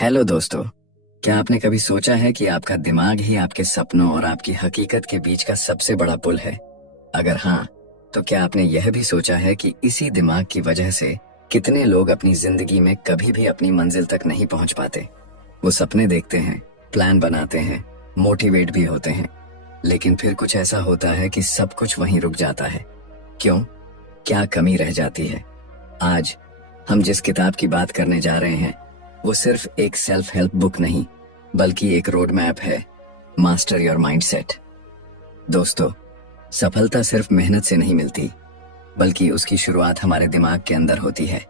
Hello दोस्तों। क्या आपने कभी सोचा है कि आपका दिमाग ही आपके सपनों और आपकी हकीकत के बीच का सबसे बड़ा पुल है? अगर हाँ, तो क्या आपने यह भी सोचा है कि इसी दिमाग की वजह से कितने लोग अपनी जिंदगी में कभी भी अपनी मंजिल तक नहीं पहुंच पाते? वो सपने देखते हैं, प्लान बनाते हैं, मोटिवेट भी होते हैं, लेकिन फिर कुछ ऐसा होता है कि सब कुछ वहीं रुक जाता है। क्यों? क्या कमी रह जाती है? आज हम जिस किताब की बात करने जा रहे हैं वो सिर्फ एक सेल्फ हेल्प बुक नहीं, बल्कि एक रोड मैप है, मास्टर योर माइंडसेट। दोस्तों, सफलता सिर्फ मेहनत से नहीं मिलती, बल्कि उसकी शुरुआत हमारे दिमाग के अंदर होती है।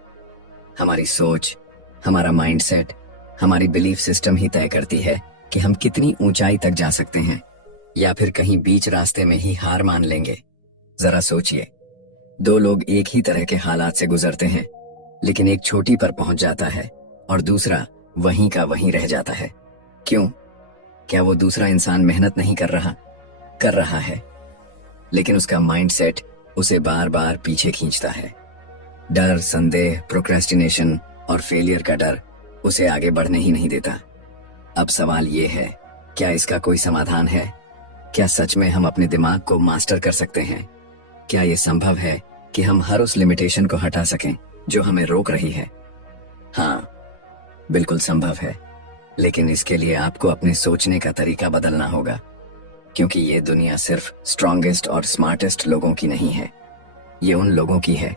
हमारी सोच, हमारा माइंडसेट, हमारी बिलीफ सिस्टम ही तय करती है कि हम कितनी ऊंचाई तक जा सकते हैं या फिर कहीं बीच रास्ते में ही हार मान लेंगे। जरा सोचिए, दो लोग एक ही तरह के हालात से गुजरते हैं, लेकिन एक चोटी पर पहुंच जाता है और दूसरा वहीं का वहीं रह जाता है। क्यों? क्या वो दूसरा इंसान मेहनत नहीं कर रहा है, लेकिन उसका माइंडसेट उसे बार बार पीछे खींचता है। डर, संदेह, प्रोक्रेस्टिनेशन और फेलियर का डर उसे आगे बढ़ने ही नहीं देता। अब सवाल ये है, क्या इसका कोई समाधान है? क्या सच में हम अपने दिमाग को मास्टर कर सकते हैं? क्या ये संभव है कि हम हर उस लिमिटेशन को हटा सकें जो हमें रोक रही है? हाँ, बिल्कुल संभव है, लेकिन इसके लिए आपको अपने सोचने का तरीका बदलना होगा, क्योंकि ये दुनिया सिर्फ स्ट्रॉन्गेस्ट और स्मार्टेस्ट लोगों की नहीं है। ये उन लोगों की है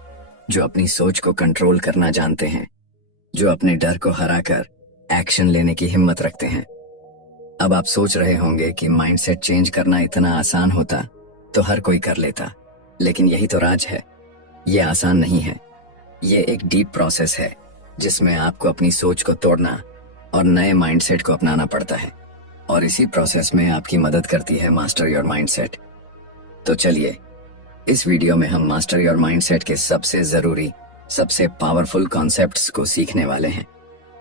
जो अपनी सोच को कंट्रोल करना जानते हैं, जो अपने डर को हराकर एक्शन लेने की हिम्मत रखते हैं। अब आप सोच रहे होंगे कि माइंडसेट चेंज करना इतना आसान होता तो हर कोई कर लेता, लेकिन यही तो राज है। ये आसान नहीं है। ये एक डीप प्रोसेस है जिसमें आपको अपनी सोच को तोड़ना और नए माइंडसेट को अपनाना पड़ता है, और इसी प्रोसेस में आपकी मदद करती है मास्टर योर माइंडसेट। तो चलिए, इस वीडियो में हम मास्टर योर माइंडसेट के सबसे जरूरी, सबसे पावरफुल कॉन्सेप्ट्स को सीखने वाले हैं।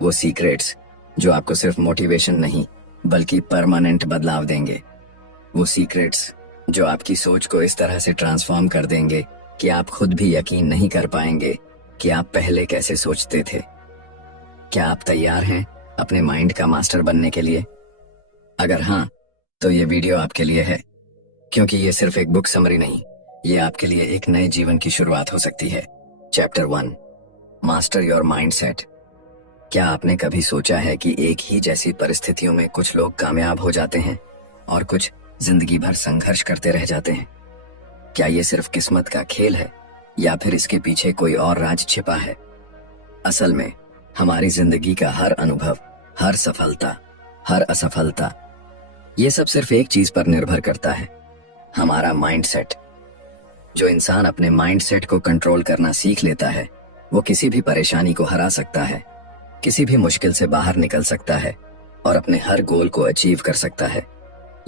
वो सीक्रेट्स जो आपको सिर्फ मोटिवेशन नहीं, बल्कि परमानेंट बदलाव देंगे। वो सीक्रेट्स जो आपकी सोच को इस तरह से ट्रांसफॉर्म कर देंगे कि आप खुद भी यकीन नहीं कर पाएंगे कि आप पहले कैसे सोचते थे। क्या आप तैयार हैं अपने माइंड का मास्टर बनने के लिए? अगर हाँ, तो ये वीडियो आपके लिए है, क्योंकि ये सिर्फ एक बुक समरी नहीं, ये आपके लिए एक नए जीवन की शुरुआत हो सकती है। Chapter 1, master your mindset. क्या आपने कभी सोचा है कि एक ही जैसी परिस्थितियों में कुछ लोग कामयाब हो जाते हैं और कुछ जिंदगी भर संघर्ष करते रह जाते हैं? क्या ये सिर्फ किस्मत का खेल है या फिर इसके पीछे कोई और राज छिपा है? असल में हमारी जिंदगी का हर अनुभव, हर सफलता, हर असफलता, ये सब सिर्फ एक चीज पर निर्भर करता है, हमारा माइंडसेट। जो इंसान अपने माइंडसेट को कंट्रोल करना सीख लेता है, वो किसी भी परेशानी को हरा सकता है, किसी भी मुश्किल से बाहर निकल सकता है और अपने हर गोल को अचीव कर सकता है।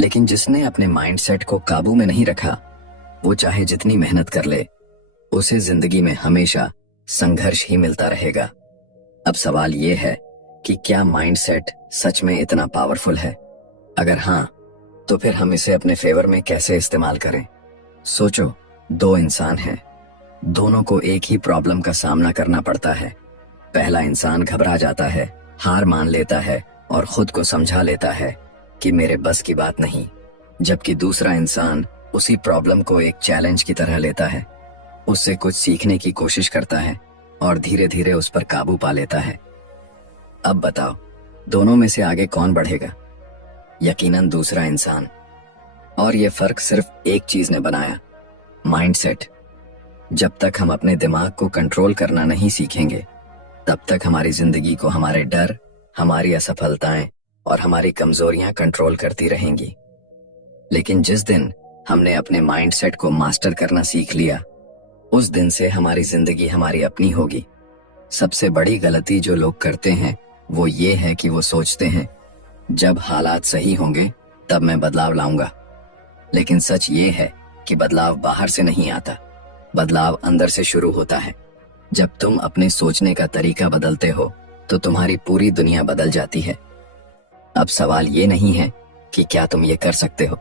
लेकिन जिसने अपने माइंडसेट को काबू में नहीं रखा, वो चाहे जितनी मेहनत कर ले, उसे जिंदगी में हमेशा संघर्ष ही मिलता रहेगा। अब सवाल ये है कि क्या माइंडसेट सच में इतना पावरफुल है? अगर हाँ, तो फिर हम इसे अपने फेवर में कैसे इस्तेमाल करें? सोचो, दो इंसान हैं, दोनों को एक ही प्रॉब्लम का सामना करना पड़ता है। पहला इंसान घबरा जाता है, हार मान लेता है और खुद को समझा लेता है कि मेरे बस की बात नहीं, जबकि दूसरा इंसान उसी प्रॉब्लम को एक चैलेंज की तरह लेता है, उससे कुछ सीखने की कोशिश करता है और धीरे धीरे उस पर काबू पा लेता है। अब बताओ, दोनों में से आगे कौन बढ़ेगा? यकीनन दूसरा इंसान। और ये फर्क सिर्फ एक चीज ने बनाया, माइंडसेट। जब तक हम अपने दिमाग को कंट्रोल करना नहीं सीखेंगे, तब तक हमारी जिंदगी को हमारे डर, हमारी असफलताएं और हमारी कमजोरियां कंट्रोल करती रहेंगी। लेकिन जिस दिन हमने अपने माइंडसेट को मास्टर करना सीख लिया, उस दिन से हमारी जिंदगी हमारी अपनी होगी। सबसे बड़ी गलती जो लोग करते हैं वो ये है कि वो सोचते हैं, जब हालात सही होंगे तब मैं बदलाव लाऊंगा। लेकिन सच ये है कि बदलाव बाहर से नहीं आता, बदलाव अंदर से शुरू होता है। जब तुम अपने सोचने का तरीका बदलते हो, तो तुम्हारी पूरी दुनिया बदल जाती है। अब सवाल ये नहीं है कि क्या तुम ये कर सकते हो,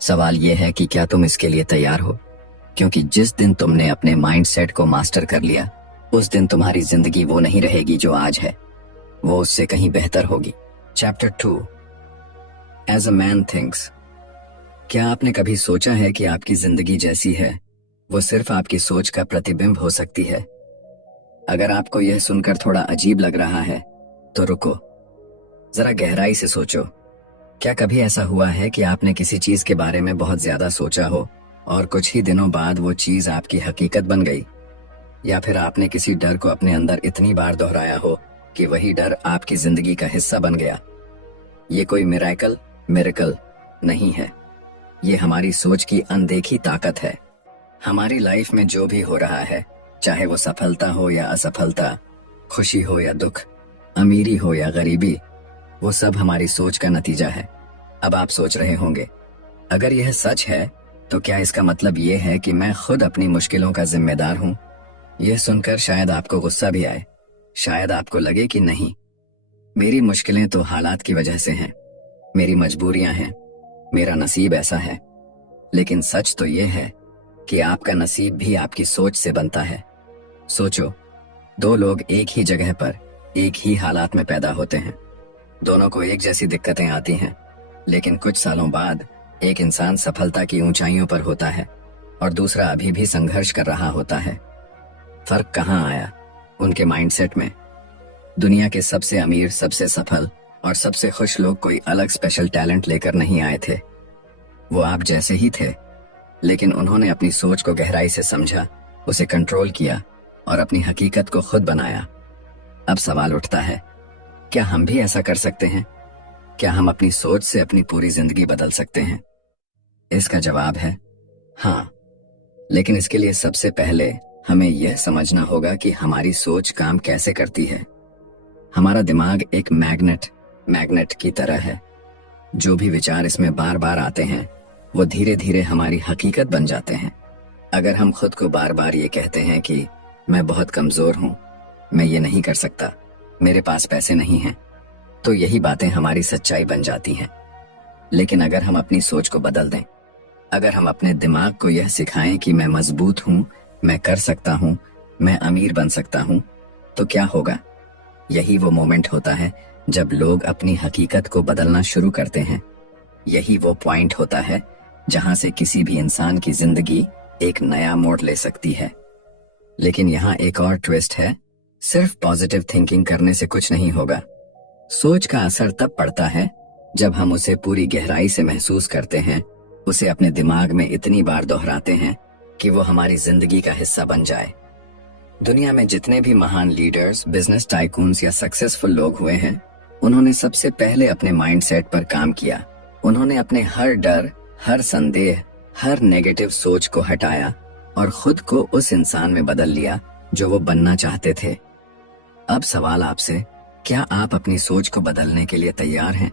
सवाल ये है कि क्या तुम इसके लिए तैयार हो। क्योंकि जिस दिन तुमने अपने माइंडसेट को मास्टर कर लिया, उस दिन तुम्हारी जिंदगी वो नहीं रहेगी जो आज है। वो उससे कहीं बेहतर होगी। Chapter 2 as a man thinks. क्या आपने कभी सोचा है कि आपकी जिंदगी जैसी है वो सिर्फ आपकी सोच का प्रतिबिंब हो सकती है? अगर आपको यह सुनकर थोड़ा अजीब लग रहा है तो रुको, जरा गहराई से सोचो। क्या कभी ऐसा हुआ है कि आपने किसी चीज के बारे में बहुत ज्यादा सोचा हो और कुछ ही दिनों बाद वो चीज आपकी हकीकत बन गई? या फिर आपने किसी डर को अपने अंदर इतनी बार दोहराया हो कि वही डर आपकी जिंदगी का हिस्सा बन गया? ये कोई मिरेकल नहीं है, ये हमारी सोच की अनदेखी ताकत है। हमारी लाइफ में जो भी हो रहा है, चाहे वो सफलता हो या असफलता, खुशी हो या दुख, अमीरी हो या गरीबी, वो सब हमारी सोच का नतीजा है। अब आप सोच रहे होंगे, अगर यह सच है तो क्या इसका मतलब यह है कि मैं खुद अपनी मुश्किलों का जिम्मेदार हूं? यह सुनकर शायद आपको गुस्सा भी आए, शायद आपको लगे कि नहीं, मेरी मुश्किलें तो हालात की वजह से हैं, मेरी मजबूरियां हैं, मेरा नसीब ऐसा है। लेकिन सच तो यह है कि आपका नसीब भी आपकी सोच से बनता है। सोचो, दो लोग एक ही जगह पर एक ही हालात में पैदा होते हैं, दोनों को एक जैसी दिक्कतें आती हैं, लेकिन कुछ सालों बाद एक इंसान सफलता की ऊंचाइयों पर होता है और दूसरा अभी भी संघर्ष कर रहा होता है। फर्क कहाँ आया? उनके माइंडसेट में। दुनिया के सबसे अमीर, सबसे सफल और सबसे खुश लोग कोई अलग स्पेशल टैलेंट लेकर नहीं आए थे। वो आप जैसे ही थे, लेकिन उन्होंने अपनी सोच को गहराई से समझा, उसे कंट्रोल किया और अपनी हकीकत को खुद बनाया। अब सवाल उठता है, क्या हम भी ऐसा कर सकते हैं? क्या हम अपनी सोच से अपनी पूरी जिंदगी बदल सकते हैं? इसका जवाब है हाँ, लेकिन इसके लिए सबसे पहले हमें यह समझना होगा कि हमारी सोच काम कैसे करती है। हमारा दिमाग एक मैग्नेट की तरह है। जो भी विचार इसमें बार बार आते हैं वो धीरे धीरे हमारी हकीकत बन जाते हैं। अगर हम खुद को बार बार ये कहते हैं कि मैं बहुत कमजोर हूं, मैं ये नहीं कर सकता, मेरे पास पैसे नहीं हैं, तो यही बातें हमारी सच्चाई बन जाती हैं। लेकिन अगर हम अपनी सोच को बदल दें, अगर हम अपने दिमाग को यह सिखाएं कि मैं मजबूत हूं, मैं कर सकता हूं, मैं अमीर बन सकता हूं, तो क्या होगा? यही वो मोमेंट होता है जब लोग अपनी हकीकत को बदलना शुरू करते हैं। यही वो पॉइंट होता है जहां से किसी भी इंसान की जिंदगी एक नया मोड़ ले सकती है। लेकिन यहाँ एक और ट्विस्ट है, सिर्फ पॉजिटिव थिंकिंग करने से कुछ नहीं होगा। सोच का असर तब पड़ता है जब हम उसे पूरी गहराई से महसूस करते हैं, उसे अपने दिमाग में इतनी बार दोहराते हैं कि वो हमारी जिंदगी का हिस्सा बन जाए। दुनिया में जितने भी महान लीडर्स, बिजनेस टाइकून्स या सक्सेसफुल लोग हुए हैं, उन्होंने सबसे पहले अपने माइंडसेट पर काम किया। उन्होंने अपने हर डर, हर संदेह, हर नेगेटिव सोच को हटाया और खुद को उस इंसान में बदल लिया जो वो बनना चाहते थे। अब सवाल आपसे, क्या आप अपनी सोच को बदलने के लिए तैयार हैं?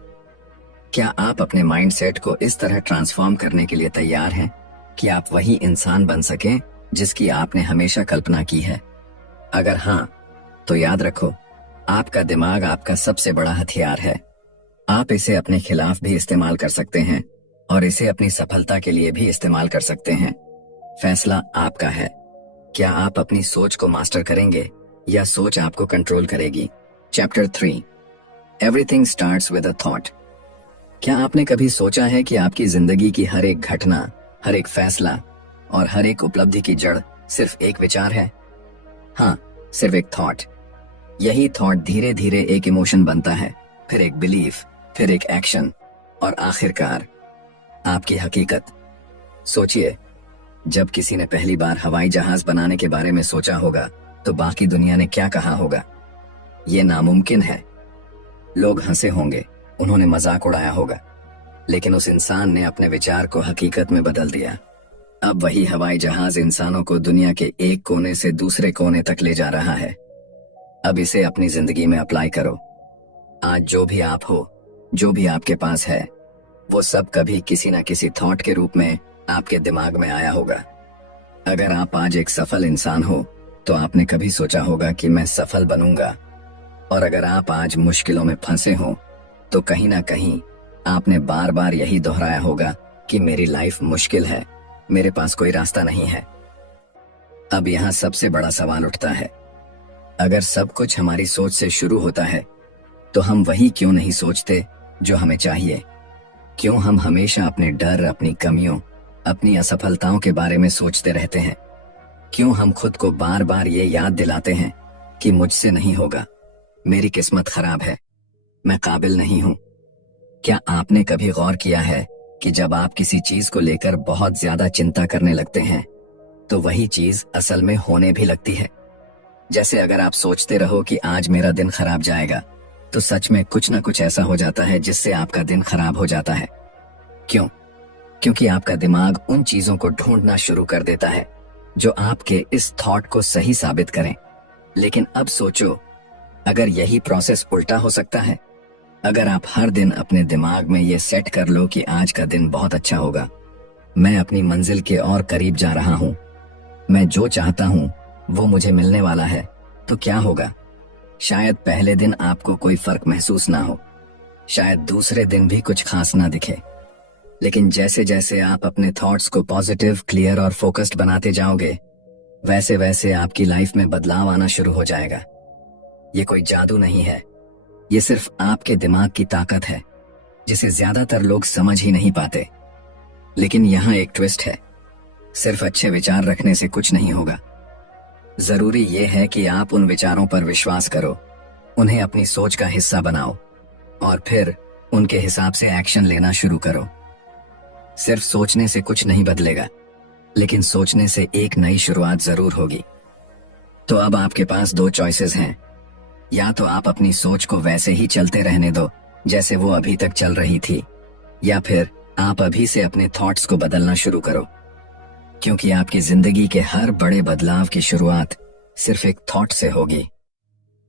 क्या आप अपने माइंडसेट को इस तरह ट्रांसफॉर्म करने के लिए तैयार हैं कि आप वही इंसान बन सकें जिसकी आपने हमेशा कल्पना की है? अगर हाँ, तो याद रखो, आपका दिमाग आपका सबसे बड़ा हथियार है। आप इसे अपने खिलाफ भी इस्तेमाल कर सकते हैं और इसे अपनी सफलता के लिए भी इस्तेमाल कर सकते हैं। फैसला आपका है। क्या आप अपनी सोच को मास्टर करेंगे या सोच आपको कंट्रोल करेगी? Chapter 3 everything starts with a thought. क्या आपने कभी सोचा है कि आपकी जिंदगी की हर एक घटना, हर एक फैसला और हर एक उपलब्धि की जड़ सिर्फ एक विचार है? हाँ, सिर्फ एक थॉट। यही थॉट धीरे धीरे एक इमोशन बनता है, फिर एक बिलीफ, फिर एक एक्शन और आखिरकार आपकी हकीकत। सोचिए, जब किसी ने पहली बार हवाई जहाज बनाने के बारे में सोचा होगा तो बाकी दुनिया ने क्या कहा होगा? ये नामुमकिन है। लोग हंसे होंगे, उन्होंने मजाक उड़ाया होगा, लेकिन उस इंसान ने अपने विचार को हकीकत में बदल दिया। अब वही हवाई जहाज इंसानों को दुनिया के एक कोने से दूसरे कोने तक ले जा रहा है। अब इसे अपनी जिंदगी में अप्लाई करो। आज जो भी आप हो, जो भी आपके पास है, वो सब कभी किसी न किसी थॉट के रूप में आपके दिमाग में आया होगा। अगर आप आज एक सफल इंसान हो तो आपने कभी सोचा होगा कि मैं सफल बनूंगा, और अगर आप आज मुश्किलों में फंसे हो तो कहीं ना कहीं आपने बार बार यही दोहराया होगा कि मेरी लाइफ मुश्किल है, मेरे पास कोई रास्ता नहीं है। अब यहाँ सबसे बड़ा सवाल उठता है, अगर सब कुछ हमारी सोच से शुरू होता है तो हम वही क्यों नहीं सोचते जो हमें चाहिए? क्यों हम हमेशा अपने डर, अपनी कमियों, अपनी असफलताओं के बारे में सोचते रहते हैं? क्यों हम खुद को बार बार ये याद दिलाते हैं कि मुझसे नहीं होगा, मेरी किस्मत खराब है, मैं काबिल नहीं हूं? क्या आपने कभी गौर किया है कि जब आप किसी चीज को लेकर बहुत ज्यादा चिंता करने लगते हैं तो वही चीज असल में होने भी लगती है? जैसे अगर आप सोचते रहो कि आज मेरा दिन खराब जाएगा, तो सच में कुछ ना कुछ ऐसा हो जाता है जिससे आपका दिन खराब हो जाता है। क्यों? क्योंकि आपका दिमाग उन चीजों को ढूंढना शुरू कर देता है जो आपके इस थॉट को सही साबित करें। लेकिन अब सोचो, अगर यही प्रोसेस उल्टा हो सकता है? अगर आप हर दिन अपने दिमाग में ये सेट कर लो कि आज का दिन बहुत अच्छा होगा, मैं अपनी मंजिल के और करीब जा रहा हूं, मैं जो चाहता हूं वो मुझे मिलने वाला है, तो क्या होगा? शायद पहले दिन आपको कोई फर्क महसूस ना हो, शायद दूसरे दिन भी कुछ खास ना दिखे, लेकिन जैसे जैसे आप अपने थॉट्स को पॉजिटिव, क्लियर और फोकस्ड बनाते जाओगे, वैसे वैसे आपकी लाइफ में बदलाव आना शुरू हो जाएगा। ये कोई जादू नहीं है, ये सिर्फ आपके दिमाग की ताकत है जिसे ज्यादातर लोग समझ ही नहीं पाते। लेकिन यहाँ एक ट्विस्ट है, सिर्फ अच्छे विचार रखने से कुछ नहीं होगा। जरूरी ये है कि आप उन विचारों पर विश्वास करो, उन्हें अपनी सोच का हिस्सा बनाओ और फिर उनके हिसाब से एक्शन लेना शुरू करो। सिर्फ सोचने से कुछ नहीं बदलेगा, लेकिन सोचने से एक नई शुरुआत जरूर होगी। तो अब आपके पास दो चॉइसेस हैं, या तो आप अपनी सोच को वैसे ही चलते रहने दो जैसे वो अभी तक चल रही थी, या फिर आप अभी से अपने थॉट्स को बदलना शुरू करो, क्योंकि आपकी जिंदगी के हर बड़े बदलाव की शुरुआत सिर्फ एक थॉट से होगी।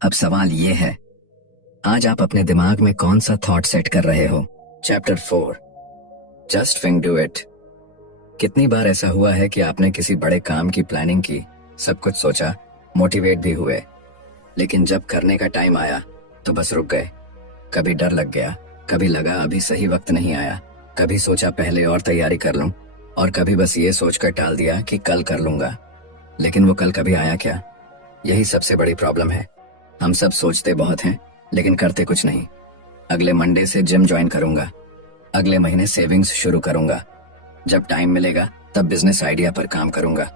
अब सवाल ये है, आज आप अपने दिमाग में कौन सा थॉट सेट कर रहे हो? Chapter 4, just think do it. कितनी बार ऐसा हुआ है कि आपने किसी बड़े काम की प्लानिंग की, सब कुछ सोचा, मोटिवेट भी हुए, लेकिन जब करने का टाइम आया तो बस रुक गए। कभी डर लग गया, कभी लगा अभी सही वक्त नहीं आया, कभी सोचा पहले और तैयारी कर लूं, और कभी बस ये सोचकर टाल दिया कि कल कर लूंगा। लेकिन वो कल कभी आया क्या? यही सबसे बड़ी प्रॉब्लम है। हम सब सोचते बहुत हैं लेकिन करते कुछ नहीं। अगले मंडे से जिम ज्वाइन करूंगा, अगले महीने सेविंग्स शुरू करूंगा, जब टाइम मिलेगा तब बिजनेस आइडिया पर काम करूंगा।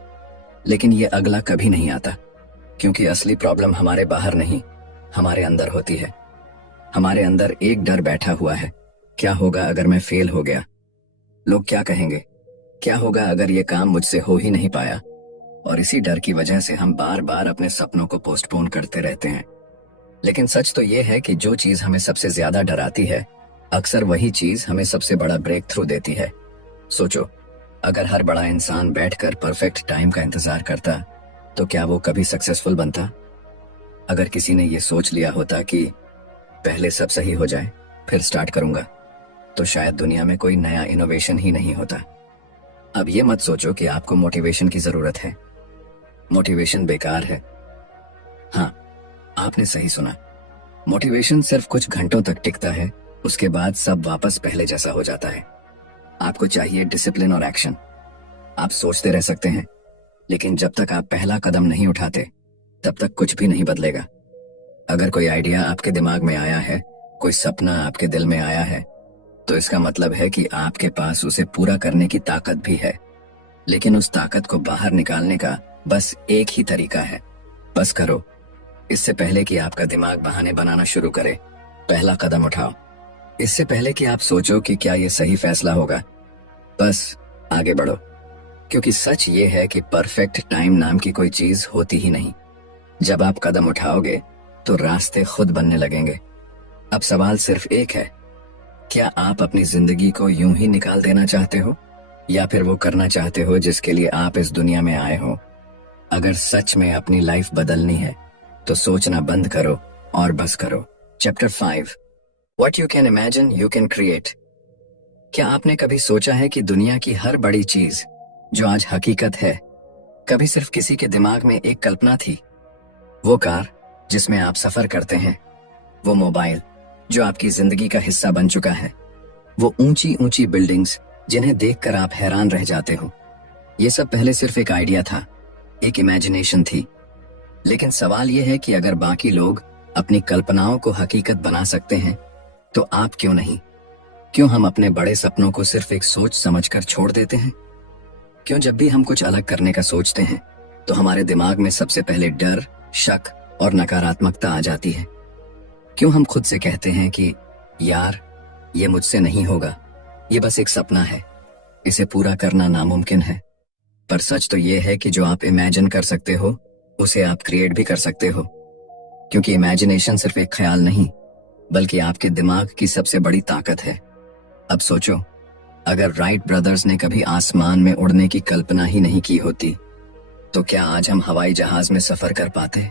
लेकिन ये अगला कभी नहीं आता, क्योंकि असली प्रॉब्लम हमारे बाहर नहीं, हमारे अंदर होती है। हमारे अंदर एक डर बैठा हुआ है, क्या होगा अगर मैं फेल हो गया? लोग क्या कहेंगे? क्या होगा अगर ये काम मुझसे हो ही नहीं पाया? और इसी डर की वजह से हम बार बार अपने सपनों को पोस्टपोन करते रहते हैं। लेकिन सच तो ये है कि जो चीज हमें सबसे ज्यादा डराती है, अक्सर वही चीज हमें सबसे बड़ा ब्रेक थ्रू देती है। सोचो, अगर हर बड़ा इंसान बैठकर परफेक्ट टाइम का इंतजार करता, तो क्या वो कभी सक्सेसफुल बनता? अगर किसी ने ये सोच लिया होता कि पहले सब सही हो जाए फिर स्टार्ट करूंगा, तो शायद दुनिया में कोई नया इनोवेशन ही नहीं होता। अब ये मत सोचो कि आपको मोटिवेशन की जरूरत है। मोटिवेशन बेकार है। हाँ, आपने सही सुना, मोटिवेशन सिर्फ कुछ घंटों तक टिकता है, उसके बाद सब वापस पहले जैसा हो जाता है। आपको चाहिए डिसिप्लिन और एक्शन। आप सोचते रह सकते हैं, लेकिन जब तक आप पहला कदम नहीं उठाते तब तक कुछ भी नहीं बदलेगा। अगर कोई आइडिया आपके दिमाग में आया है, कोई सपना आपके दिल में आया है, तो इसका मतलब है कि आपके पास उसे पूरा करने की ताकत भी है। लेकिन उस ताकत को बाहर निकालने का बस एक ही तरीका है, बस करो। इससे पहले कि आपका दिमाग बहाने बनाना शुरू करे, पहला कदम उठाओ। इससे पहले कि आप सोचो कि क्या ये सही फैसला होगा, बस आगे बढ़ो। क्योंकि सच ये है कि परफेक्ट टाइम नाम की कोई चीज होती ही नहीं। जब आप कदम उठाओगे तो रास्ते खुद बनने लगेंगे। अब सवाल सिर्फ एक है, क्या आप अपनी जिंदगी को यूं ही निकाल देना चाहते हो, या फिर वो करना चाहते हो जिसके लिए आप इस दुनिया में आए हो? अगर सच में अपनी लाइफ बदलनी है तो सोचना बंद करो और बस करो। Chapter 5, what you can imagine you can create. क्या आपने कभी सोचा है कि दुनिया की हर बड़ी चीज जो आज हकीकत है, कभी सिर्फ किसी के दिमाग में एक कल्पना थी? वो कार जिसमें आप सफर करते हैं, वो मोबाइल जो आपकी जिंदगी का हिस्सा बन चुका है, वो ऊंची ऊंची बिल्डिंग्स जिन्हें देखकर आप हैरान रह जाते हो, ये सब पहले सिर्फ एक आइडिया था, एक इमेजिनेशन थी। लेकिन सवाल यह है कि अगर बाकी लोग अपनी कल्पनाओं को हकीकत बना सकते हैं, तो आप क्यों नहीं? क्यों हम अपने बड़े सपनों को सिर्फ एक सोच समझकर छोड़ देते हैं? क्यों जब भी हम कुछ अलग करने का सोचते हैं तो हमारे दिमाग में सबसे पहले डर, शक और नकारात्मकता आ जाती है? क्यों हम खुद से कहते हैं कि यार, ये मुझसे नहीं होगा, ये बस एक सपना है, इसे पूरा करना नामुमकिन है? पर सच तो ये है कि जो आप इमेजिन कर सकते हो उसे आप क्रिएट भी कर सकते हो, क्योंकि इमेजिनेशन सिर्फ एक ख्याल नहीं बल्कि आपके दिमाग की सबसे बड़ी ताकत है। अब सोचो, अगर राइट ब्रदर्स ने कभी आसमान में उड़ने की कल्पना ही नहीं की होती तो क्या आज हम हवाई जहाज में सफर कर पाते?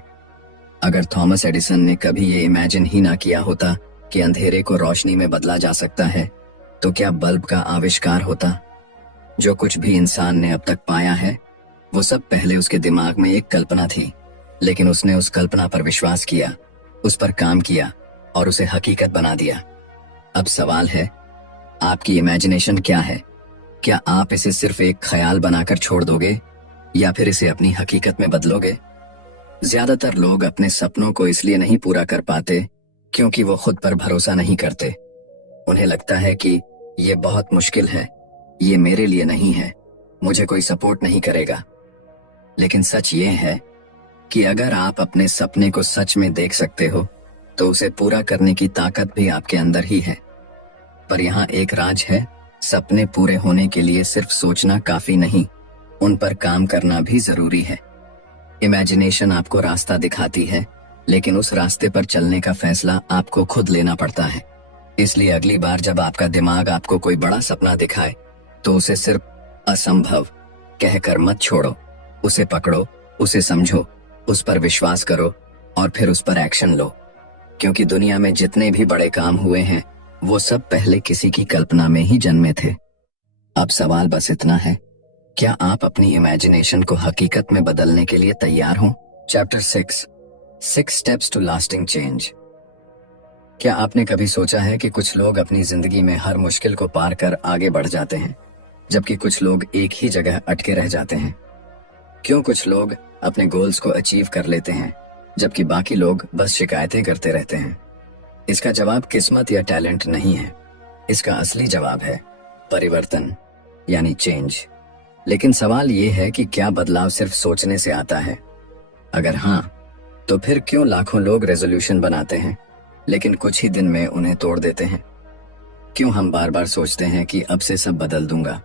अगर थॉमस एडिसन ने कभी ये इमेजिन ही ना किया होता कि अंधेरे को रोशनी में बदला जा सकता है, तो क्या बल्ब का आविष्कार होता? जो कुछ भी इंसान ने अब तक पाया है वो सब पहले उसके दिमाग में एक कल्पना थी, लेकिन उसने उस कल्पना पर विश्वास किया, उस पर काम किया और उसे हकीकत बना दिया। अब सवाल है, आपकी इमेजिनेशन क्या है? क्या आप इसे सिर्फ एक ख्याल बनाकर छोड़ दोगे या फिर इसे अपनी हकीकत में बदलोगे? ज्यादातर लोग अपने सपनों को इसलिए नहीं पूरा कर पाते क्योंकि वो खुद पर भरोसा नहीं करते। उन्हें लगता है कि ये बहुत मुश्किल है, ये मेरे लिए नहीं है, मुझे कोई सपोर्ट नहीं करेगा। लेकिन सच ये है कि अगर आप अपने सपने को सच में देख सकते हो तो उसे पूरा करने की ताकत भी आपके अंदर ही है। पर यहाँ एक राज है, सपने पूरे होने के लिए सिर्फ सोचना काफी नहीं, उन पर काम करना भी जरूरी है। इमेजिनेशन आपको रास्ता दिखाती है, लेकिन उस रास्ते पर चलने का फैसला आपको खुद लेना पड़ता है। इसलिए अगली बार जब आपका दिमाग आपको कोई बड़ा सपना दिखाए तो उसे सिर्फ असंभव कहकर मत छोड़ो, उसे पकड़ो, उसे समझो, उस पर विश्वास करो और फिर उस पर एक्शन लो। क्योंकि दुनिया में जितने भी बड़े काम हुए हैं वो सब पहले किसी की कल्पना में ही जन्मे थे। अब सवाल बस इतना है, क्या आप अपनी इमेजिनेशन को हकीकत में बदलने के लिए तैयार हो? Chapter 6 steps to lasting change. क्या आपने कभी सोचा है कि कुछ लोग अपनी जिंदगी में हर मुश्किल को पार कर आगे बढ़ जाते हैं, जबकि कुछ लोग एक ही जगह अटके रह जाते हैं? क्यों कुछ लोग अपने गोल्स को अचीव कर लेते हैं जबकि बाकी लोग बस शिकायतें करते रहते हैं? इसका जवाब किस्मत या टैलेंट नहीं है, इसका असली जवाब है परिवर्तन, यानी चेंज। लेकिन सवाल ये है कि क्या बदलाव सिर्फ सोचने से आता है? अगर हाँ, तो फिर क्यों लाखों लोग रेजोल्यूशन बनाते हैं लेकिन कुछ ही दिन में उन्हें तोड़ देते हैं? क्यों हम बार बार सोचते हैं कि अब से सब बदल दूंगा,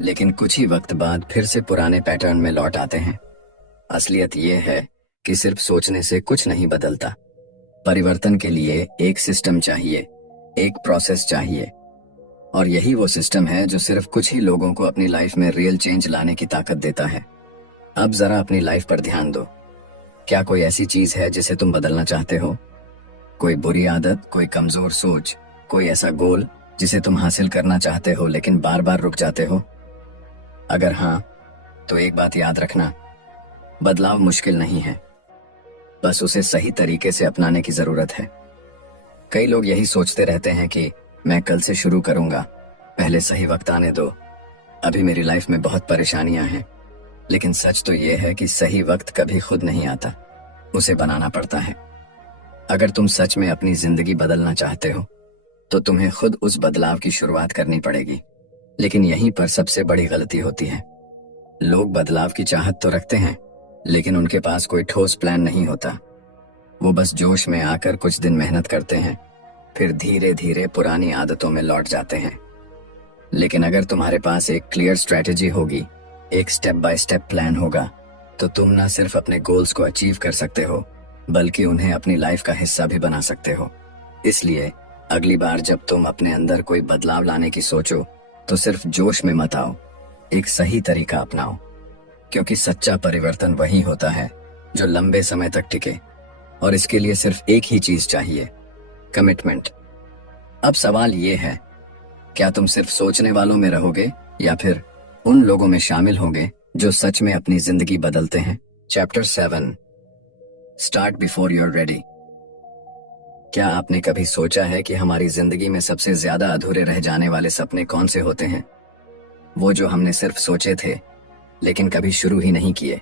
लेकिन कुछ ही वक्त बाद फिर से पुराने पैटर्न में लौट आते हैं? असलियत ये है कि सिर्फ सोचने से कुछ नहीं बदलता। परिवर्तन के लिए एक सिस्टम चाहिए, एक प्रोसेस चाहिए, और यही वो सिस्टम है जो सिर्फ कुछ ही लोगों को अपनी लाइफ में रियल चेंज लाने की ताकत देता है। अब जरा अपनी लाइफ पर ध्यान दो। क्या कोई ऐसी चीज है जिसे तुम बदलना चाहते हो? कोई बुरी आदत, कोई कमजोर सोच, कोई ऐसा गोल जिसे तुम हासिल करना चाहते हो लेकिन बार बार रुक जाते हो? अगर हाँ, तो एक बात याद रखना, बदलाव मुश्किल नहीं है, बस उसे सही तरीके से अपनाने की जरूरत है। कई लोग यही सोचते रहते हैं कि मैं कल से शुरू करूंगा, पहले सही वक्त आने दो, अभी मेरी लाइफ में बहुत परेशानियां हैं। लेकिन सच तो यह है कि सही वक्त कभी खुद नहीं आता, उसे बनाना पड़ता है। अगर तुम सच में अपनी जिंदगी बदलना चाहते हो तो तुम्हें खुद उस बदलाव की शुरुआत करनी पड़ेगी। लेकिन यहीं पर सबसे बड़ी गलती होती है। लोग बदलाव की चाहत तो रखते हैं लेकिन उनके पास कोई ठोस प्लान नहीं होता। वो बस जोश में आकर कुछ दिन मेहनत करते हैं, फिर धीरे धीरे पुरानी आदतों में लौट जाते हैं। लेकिन अगर तुम्हारे पास एक क्लियर स्ट्रेटेजी होगी, एक स्टेप बाय स्टेप प्लान होगा, तो तुम ना सिर्फ अपने गोल्स को अचीव कर सकते हो बल्कि उन्हें अपनी लाइफ का हिस्सा भी बना सकते हो। इसलिए अगली बार जब तुम अपने अंदर कोई बदलाव लाने की सोचो तो सिर्फ जोश में मत आओ, एक सही तरीका अपनाओ। क्योंकि सच्चा परिवर्तन वही होता है जो लंबे समय तक टिके, और इसके लिए सिर्फ एक ही चीज चाहिए, कमिटमेंट। अब सवाल ये है, क्या तुम सिर्फ सोचने वालों में रहोगे या फिर उन लोगों में शामिल होगे जो सच में अपनी जिंदगी बदलते हैं? Chapter 7 start before you are ready. क्या आपने कभी सोचा है कि हमारी जिंदगी में सबसे ज्यादा अधूरे रह जाने वाले सपने कौन से होते हैं? वो जो हमने सिर्फ सोचे थे लेकिन कभी शुरू ही नहीं किए।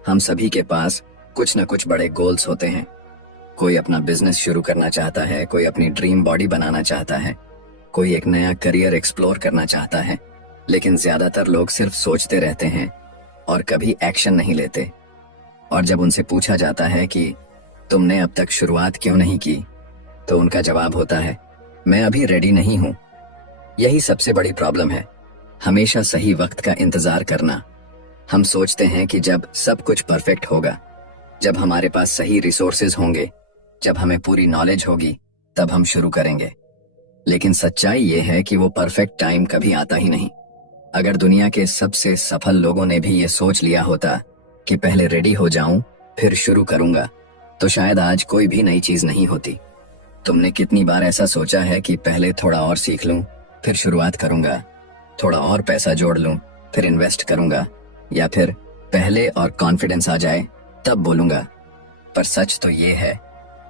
हम सभी के पास कुछ न कुछ बड़े गोल्स होते हैं, कोई अपना बिजनेस शुरू करना चाहता है, कोई अपनी ड्रीम बॉडी बनाना चाहता है, कोई एक नया करियर एक्सप्लोर करना चाहता है। लेकिन ज्यादातर लोग सिर्फ सोचते रहते हैं और कभी एक्शन नहीं लेते। और जब उनसे पूछा जाता है कि तुमने अब तक शुरुआत क्यों नहीं की, तो उनका जवाब होता है, मैं अभी रेडी नहीं हूं। यही सबसे बड़ी प्रॉब्लम है, हमेशा सही वक्त का इंतजार करना। हम सोचते हैं कि जब सब कुछ परफेक्ट होगा, जब हमारे पास सही रिसोर्सेज होंगे, जब हमें पूरी नॉलेज होगी, तब हम शुरू करेंगे। लेकिन सच्चाई ये है कि वो परफेक्ट टाइम कभी आता ही नहीं। अगर दुनिया के सबसे सफल लोगों ने भी ये सोच लिया होता कि पहले रेडी हो जाऊं फिर शुरू करूंगा, तो शायद आज कोई भी नई चीज नहीं होती। तुमने कितनी बार ऐसा सोचा है कि पहले थोड़ा और सीख लूं फिर शुरुआत करूंगा, थोड़ा और पैसा जोड़ लूं फिर इन्वेस्ट करूंगा, या फिर पहले और कॉन्फिडेंस आ जाए तब बोलूंगा। पर सच तो ये है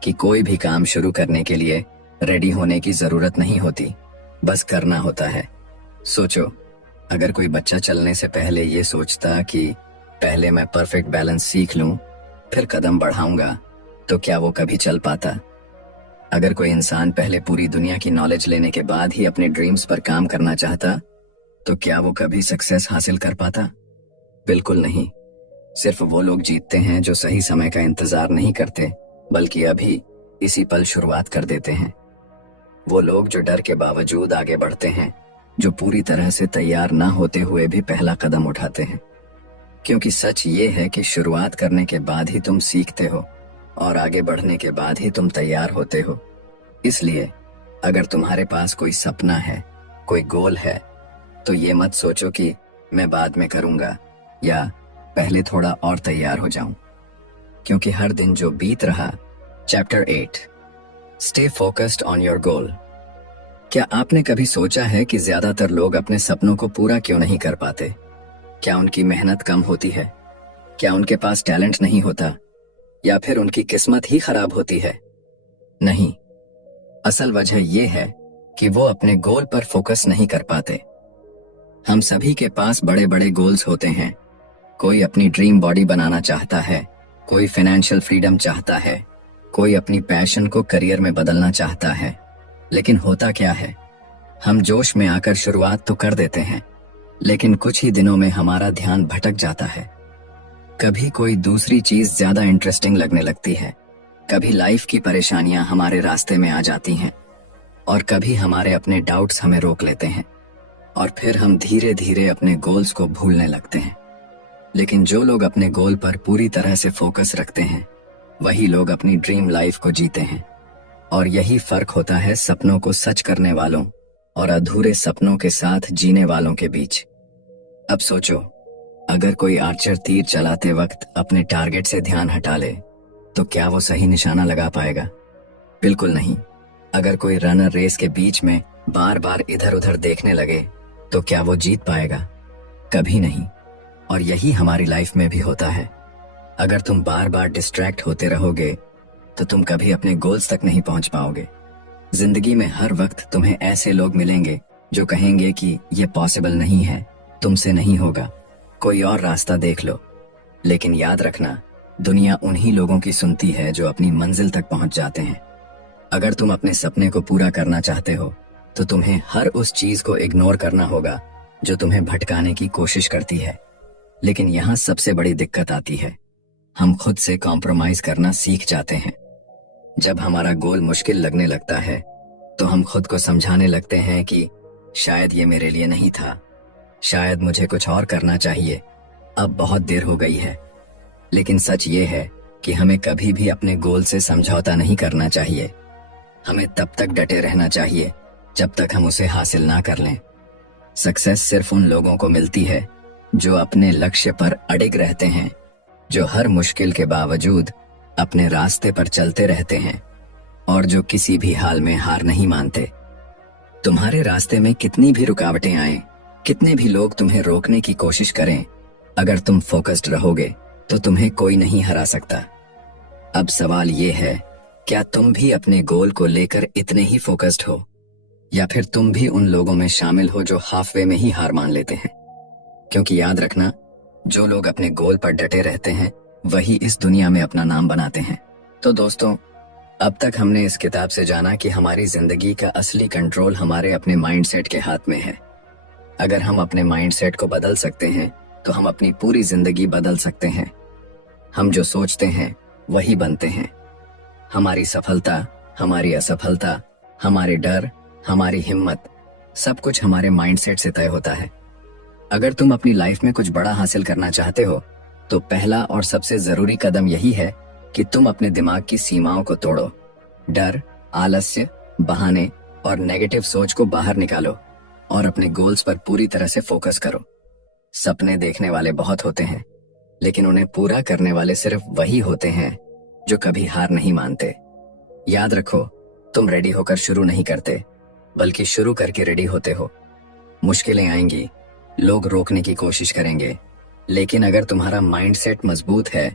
कि कोई भी काम शुरू करने के लिए रेडी होने की जरूरत नहीं होती, बस करना होता है। सोचो, अगर कोई बच्चा चलने से पहले ये सोचता कि पहले मैं परफेक्ट बैलेंस सीख लूं फिर कदम बढ़ाऊंगा, तो क्या वो कभी चल पाता? अगर कोई इंसान पहले पूरी दुनिया की नॉलेज लेने के बाद ही अपने ड्रीम्स पर काम करना चाहता, तो क्या वो कभी सक्सेस हासिल कर पाता? बिल्कुल नहीं। सिर्फ वो लोग जीतते हैं जो सही समय का इंतजार नहीं करते, बल्कि अभी इसी पल शुरुआत कर देते हैं। वो लोग जो डर के बावजूद आगे बढ़ते हैं, जो पूरी तरह से तैयार ना होते हुए भी पहला कदम उठाते हैं। क्योंकि सच ये है कि शुरुआत करने के बाद ही तुम सीखते हो और आगे बढ़ने के बाद ही तुम तैयार होते हो। इसलिए अगर तुम्हारे पास कोई सपना है, कोई गोल है, तो ये मत सोचो कि मैं बाद में करूंगा या पहले थोड़ा और तैयार हो जाऊं। क्योंकि हर दिन जो बीत रहा। Chapter 8, stay focused on your goal. क्या आपने कभी सोचा है कि ज्यादातर लोग अपने सपनों को पूरा क्यों नहीं कर पाते? क्या उनकी मेहनत कम होती है? क्या उनके पास टैलेंट नहीं होता? या फिर उनकी किस्मत ही खराब होती है? नहीं, असल वजह यह है कि वो अपने गोल पर फोकस नहीं कर पाते। हम सभी के पास बड़े बड़े गोल्स होते हैं। कोई अपनी ड्रीम बॉडी बनाना चाहता है, कोई फाइनेंशियल फ्रीडम चाहता है, कोई अपनी पैशन को करियर में बदलना चाहता है। लेकिन होता क्या है, हम जोश में आकर शुरुआत तो कर देते हैं, लेकिन कुछ ही दिनों में हमारा ध्यान भटक जाता है। कभी कोई दूसरी चीज ज्यादा इंटरेस्टिंग लगने लगती है, कभी लाइफ की परेशानियां हमारे रास्ते में आ जाती हैं, और कभी हमारे अपने डाउट्स हमें रोक लेते हैं, और फिर हम धीरे धीरे अपने गोल्स को भूलने लगते हैं। लेकिन जो लोग अपने गोल पर पूरी तरह से फोकस रखते हैं, वही लोग अपनी ड्रीम लाइफ को जीते हैं। और यही फर्क होता है सपनों को सच करने वालों और अधूरे सपनों के साथ जीने वालों के बीच। अब सोचो, अगर कोई आर्चर तीर चलाते वक्त अपने टारगेट से ध्यान हटा ले, तो क्या वो सही निशाना लगा पाएगा? बिल्कुल नहीं। अगर कोई रनर रेस के बीच में बार बार इधर उधर देखने लगे, तो क्या वो जीत पाएगा? कभी नहीं। और यही हमारी लाइफ में भी होता है। अगर तुम बार बार डिस्ट्रैक्ट होते रहोगे, तो तुम कभी अपने गोल्स तक नहीं पहुंच पाओगे। जिंदगी में हर वक्त तुम्हें ऐसे लोग मिलेंगे जो कहेंगे कि ये पॉसिबल नहीं है, तुमसे नहीं होगा, कोई और रास्ता देख लो। लेकिन याद रखना, दुनिया उन्हीं लोगों की सुनती है जो अपनी मंजिल तक पहुंच जाते हैं। अगर तुम अपने सपने को पूरा करना चाहते हो, तो तुम्हें हर उस चीज को इग्नोर करना होगा जो तुम्हें भटकाने की कोशिश करती है। लेकिन यहाँ सबसे बड़ी दिक्कत आती है, हम खुद से कॉम्प्रोमाइज करना सीख जाते हैं। जब हमारा गोल मुश्किल लगने लगता है, तो हम खुद को समझाने लगते हैं कि शायद ये मेरे लिए नहीं था, शायद मुझे कुछ और करना चाहिए, अब बहुत देर हो गई है। लेकिन सच ये है कि हमें कभी भी अपने गोल से समझौता नहीं करना चाहिए। हमें तब तक डटे रहना चाहिए जब तक हम उसे हासिल ना कर लें। सक्सेस सिर्फ उन लोगों को मिलती है जो अपने लक्ष्य पर अडिग रहते हैं, जो हर मुश्किल के बावजूद अपने रास्ते पर चलते रहते हैं, और जो किसी भी हाल में हार नहीं मानते। तुम्हारे रास्ते में कितनी भी रुकावटें आएं, कितने भी लोग तुम्हें रोकने की कोशिश करें, अगर तुम फोकस्ड रहोगे तो तुम्हें कोई नहीं हरा सकता। अब सवाल ये है, क्या तुम भी अपने गोल को लेकर इतने ही फोकस्ड हो, या फिर तुम भी उन लोगों में शामिल हो जो हाफवे में ही हार मान लेते हैं? क्योंकि याद रखना, जो लोग अपने गोल पर डटे रहते हैं, वही इस दुनिया में अपना नाम बनाते हैं। तो दोस्तों, अब तक हमने इस किताब से जाना कि हमारी जिंदगी का असली कंट्रोल हमारे अपने माइंडसेट के हाथ में है। अगर हम अपने माइंडसेट को बदल सकते हैं तो हम अपनी पूरी जिंदगी बदल सकते हैं। हम जो सोचते हैं वही बनते हैं। हमारी सफलता, हमारी असफलता, हमारे डर, हमारी हिम्मत, सब कुछ हमारे माइंडसेट से तय होता है। अगर तुम अपनी लाइफ में कुछ बड़ा हासिल करना चाहते हो तो पहला और सबसे जरूरी कदम यही है कि तुम अपने दिमाग की सीमाओं को तोड़ो। डर, आलस्य, बहाने और नेगेटिव सोच को बाहर निकालो और अपने गोल्स पर पूरी तरह से फोकस करो। सपने देखने वाले बहुत होते हैं, लेकिन उन्हें पूरा करने वाले सिर्फ वही होते हैं जो कभी हार नहीं मानते। याद रखो, तुम रेडी होकर शुरू नहीं करते, बल्कि शुरू करके रेडी होते हो। मुश्किलें आएंगी, लोग रोकने की कोशिश करेंगे, लेकिन अगर तुम्हारा माइंडसेट मजबूत है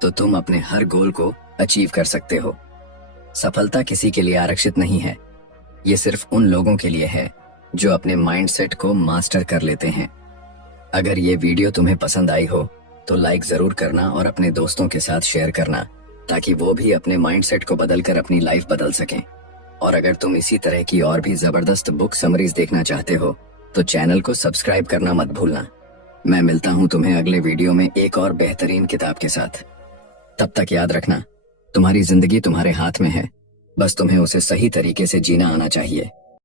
तो तुम अपने हर गोल को अचीव कर सकते हो। सफलता किसी के लिए आरक्षित नहीं है, ये सिर्फ उन लोगों के लिए है जो अपने माइंडसेट को मास्टर कर लेते हैं। अगर ये वीडियो तुम्हें पसंद आई हो तो लाइक जरूर करना और अपने दोस्तों के साथ शेयर करना, ताकि वो भी अपने माइंडसेट को बदलकर अपनी लाइफ बदल सकें। और अगर तुम इसी तरह की और भी जबरदस्त बुक समरीज देखना चाहते हो तो चैनल को सब्सक्राइब करना मत भूलना। मैं मिलता हूं तुम्हें अगले वीडियो में एक और बेहतरीन किताब के साथ। तब तक याद रखना, तुम्हारी जिंदगी तुम्हारे हाथ में है, बस तुम्हें उसे सही तरीके से जीना आना चाहिए।